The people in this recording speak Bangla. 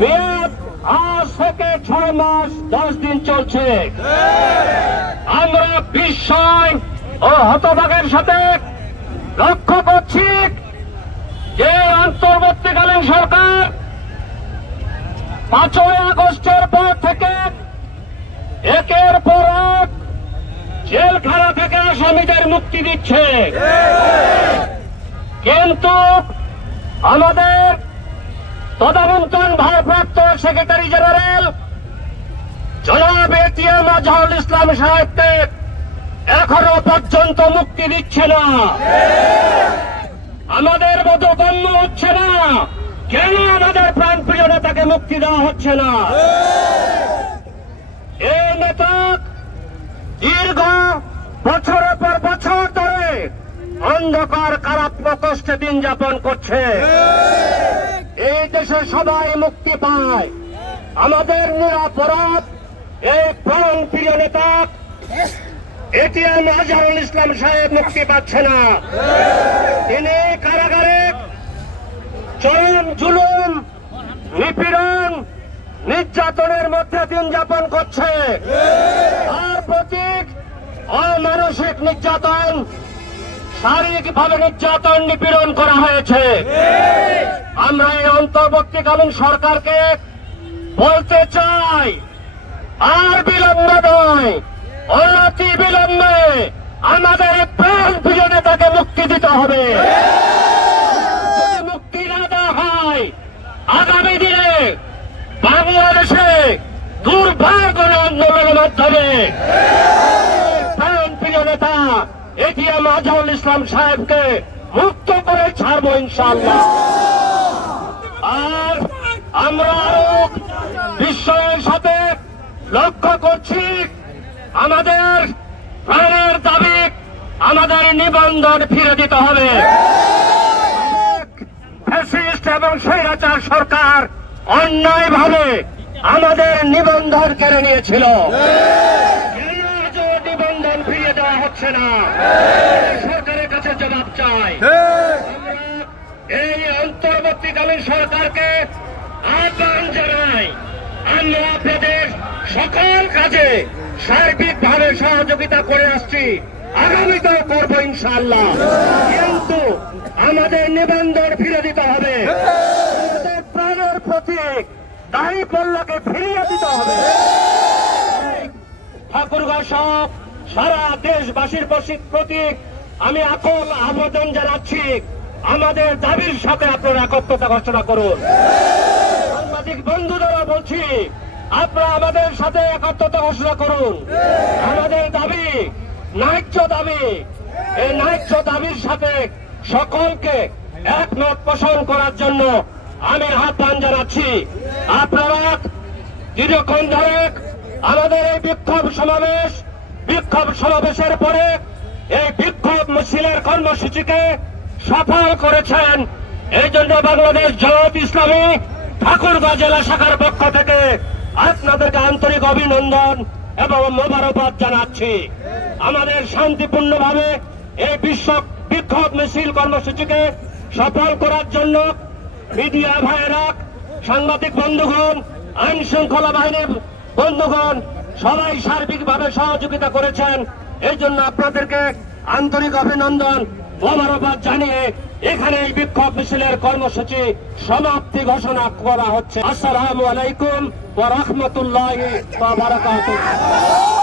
মেয়াদ আজ থেকে 6 মাস 10 দিন চলছে। আমরা বিস্ময় ও হতবাকের সাথে লক্ষ্য করছি যে অন্তর্বর্তীকালীন সরকার 5ই আগস্টের পর থেকে একের পর এক জেলখানা থেকে আসামিদের মুক্তি দিচ্ছে, কিন্তু আমাদের তদানীন্তন ভারপ্রাপ্ত সেক্রেটারি জেনারেল জনাব এটিএম আজহারুল ইসলাম সাহেবকে এখনো পর্যন্ত মুক্তি দিচ্ছে না। আমাদের বোধগম্য হচ্ছে না কেন আমাদের প্রাণপ্রিয় নেতাকে মুক্তি দেওয়া হচ্ছে না। এই নেতা দীর্ঘ বছরের পর বছর ধরে অন্ধকার কারাপ্রকোষ্ঠে দিন যাপন করছে। এই দেশে সবাই মুক্তি পায়, আমাদের নিরাপরাধ এই প্রাণপ্রিয় নেতা এটিএম আজহারুল ইসলাম সাহেব মুক্তি পাচ্ছে না। তিনি কারাগারে চরম জুলুম, নিপীড়ন, নির্যাতনের মধ্যে দিন যাপন করছে। তার প্রতি অমানসিক নির্যাতন, শারীরিকভাবে নির্যাতন, নিপীড়ন করা হয়েছে। আমরা এই অন্তর্বর্তীকালীন সরকারকে বলতে চাই, আর বিলম্ব নয়, অনতি বিলম্বে আমাদের প্রাণ প্রিয় নেতাকে মুক্তি দিতে হবে। মুক্তি না দেওয়া হয় আগামী দিনে বাংলাদেশে দুর্ভাগ্য আন্দোলনের মাধ্যমে প্রাণ প্রিয় নেতা এটিএম আজহারুল ইসলাম সাহেবকে মুক্ত করে ছাড়বো ইনশাআল্লাহ। আর আমরা আরো বিস্ময়ের সাথে লক্ষ্য করছি, আমাদের প্রাণের দাবি আমাদের নিবন্ধন ফিরে দিতে হবে। ফ্যাসিস্ট এবং স্বৈরাচার সরকার অন্যায়ভাবে আমাদের নিবন্ধন কেড়ে নিয়েছিল, নিবন্ধন ফিরিয়ে দেওয়া হচ্ছে না। সরকারের কাছে জবাব চাই। এই অন্তর্বর্তীকালীন সরকারকে আহ্বান জানাই, আমরা আপনাদের সকল কাজে সার্বিকভাবে সহযোগিতা করে আসছি, আগামীতেও করবো ইনশাআল্লাহ। কিন্তু আমাদের নিবন্ধন ফিরে দিতে হবে, আমাদের প্রাণের প্রতীক দাঁড়িপাল্লাকে ফিরিয়ে দিতে হবে। ঠাকুরগাঁও সহ সারা দেশবাসীর প্রতি আমি আকুল আবেদন জানাচ্ছি, আমাদের দাবির সাথে আপনারা একত্রতা ঘোষণা করুন। সাংবাদিক বন্ধুদেরা বলছি, আপনারা আমাদের সাথে একত্রতা ঘোষণা করুন। আমাদের দাবি ন্যায্য দাবি, এই ন্যায্য দাবির সাথে সকলকে একমত পোষণ করার জন্য আমি আহ্বান জানাচ্ছি। আপনারা দীর্ঘক্ষণ ধরে আমাদের এই বিক্ষোভ সমাবেশের পরে এই বিক্ষোভ মিছিলের কর্মসূচিকে সফল করেছেন। এই জন্য বাংলাদেশ জামায়াত ইসলামী ঠাকুরগাঁও জেলা শাখার পক্ষ থেকে আপনাদেরকে আন্তরিক অভিনন্দন এবং মোবারকবাদ জানাচ্ছি। আমাদের শান্তিপূর্ণভাবে এই বিক্ষোভ মিছিল কর্মসূচিকে সফল করার জন্য মিডিয়া ভাইয়েরা, সাংবাদিক বন্ধুগণ, আইন শৃঙ্খলা বাহিনীর বন্ধুগণ সবাই সার্বিকভাবে সহযোগিতা করেছেন। এই জন্য আপনাদেরকে আন্তরিক অভিনন্দন, মোবারকবাদ জানিয়ে এখানে এই বিক্ষোভ মিছিলের কর্মসূচি সমাপ্তি ঘোষণা করা হচ্ছে। আসসালামু আলাইকুম ওয়া রাহমাতুল্লাহি ওয়া বারাকাতুহু।